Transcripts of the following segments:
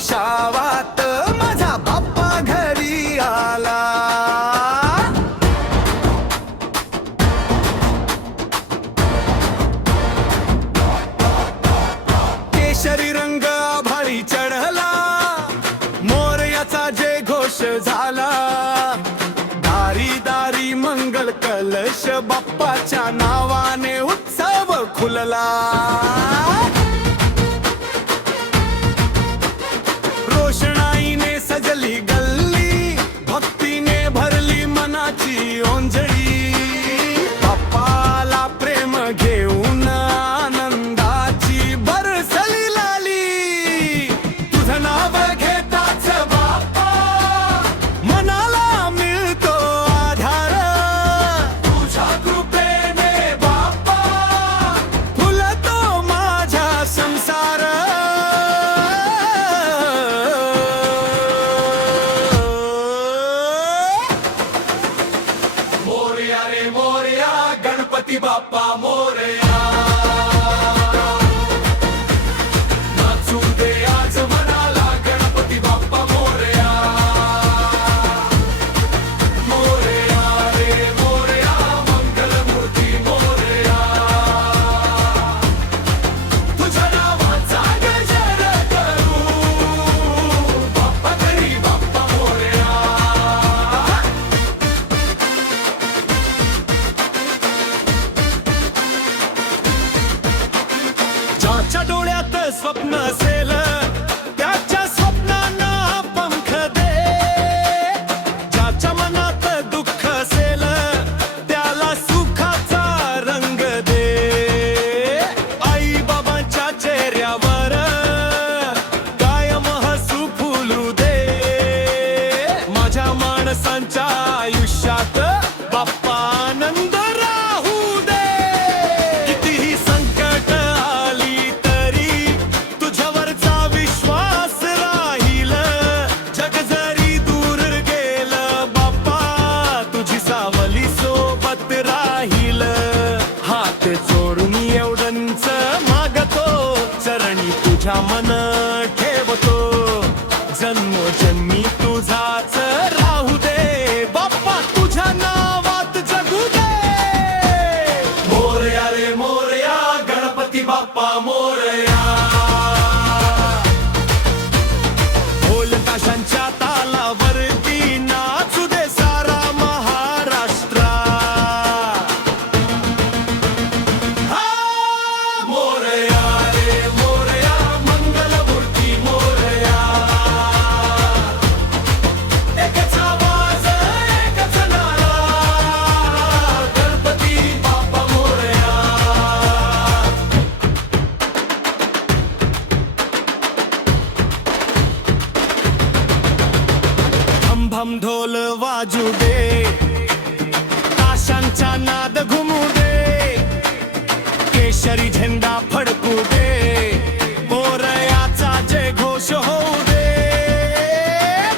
विसावात माझा बाप्पा घरी आला. केशरी रंग आभाळी चढला, मोरयाचा जय घोष झाला. दारी दारी मंगल कलश, बाप्पाच्या नावाने उत्सव खुलला. रोषणाईने सजली गल्ली, भक्तीने भरली मनाची ओंजळी. बाप्पाला प्रेम घेऊन आनंदाची बरसली लाली. तुझं नाव घेताच बाप्पा मनाला मिळतो आधार. तुझ्या कृपेने बाप्पा फुलतो माझा संसार. मोरया रे मोरया, गणपती बाप्पा मोरया. नाचू दे आज मनाला, गणपती बाप्पा मोरया. मोरया रे मोरया, मंगलमूर्ती मोरया. तुझ्या नावाचा गजर करू, बाप्पा घरी बाप्पा मोरया. ज्याच्या डोळ्यात स्वप्न असेल, त्याच्या स्वप्नांना पंख दे. ज्याच्या मनात दुःख असेल, त्याला सुखाचा रंग दे. आई बाबांच्या चेहऱ्यावर कायम हसू फुलू दे. माझ्या माणसांच्या आयुष्यात बाप्पा आनंद राहू दे. कितीही संकट आली तरी तुझ्यावरचा विश्वास राहील. जग जरी दूर गेलं बाप्पा, तुझी सावली सोबत राहील. हात जोडून एवढंच मागतो, चरणी तुझ्या मन ठेवतो. जन्मोजन्मी तुझाच राहू दे बाप्पा, तुझ्या नावात जगू दे. मोरया रे मोरया, गणपती बाप्पा मोरया. ढोल ताशांच्या तालावरती नाचू दे सारा महाराष्ट्र. हा मोरया रे मोरया, मंगलमूर्ती मोरया. एकच आवाज एकच नारा, गणपती बाप्पा मोरया. भम भम ढोल वाजू दे, ताशांचा नाद घुमू दे. केशरी झेंडा फडकू दे, मोरयाचा जय घोष होऊ दे.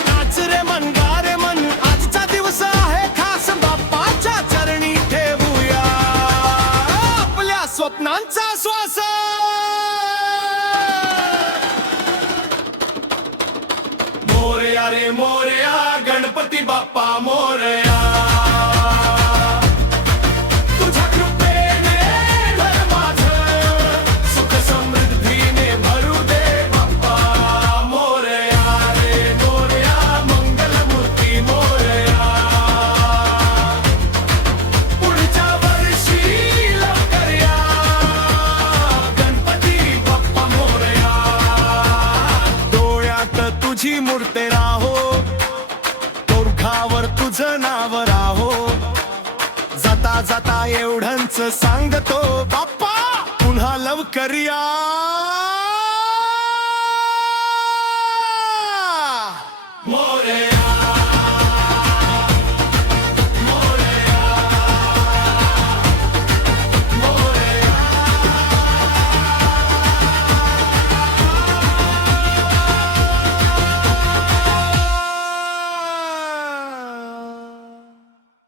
नाच रे मन, गा रे मन, आजचा दिवस आहे खास. बाप्पाच्या चरणी ठेवूया आपल्या स्वप्नांचा श्वास. मोरया रे मोरया, गणपती बाप्पा मोरया. तुझ्या कृपेने घर माझं सुख समृद्धीने भरू दे बाप्पा. मोरया रे मोरया, मंगलमूर्ती मोरया. पुढच्या वर्षी लवकर या, गणपती बाप्पा मोरया. डोळ्यात तुझी मूर्ती राहो, दोरखावर तुझं नाव राहो. जाता जाता एवढंच सांगतो बाप्पा, पुन्हा लवकर या.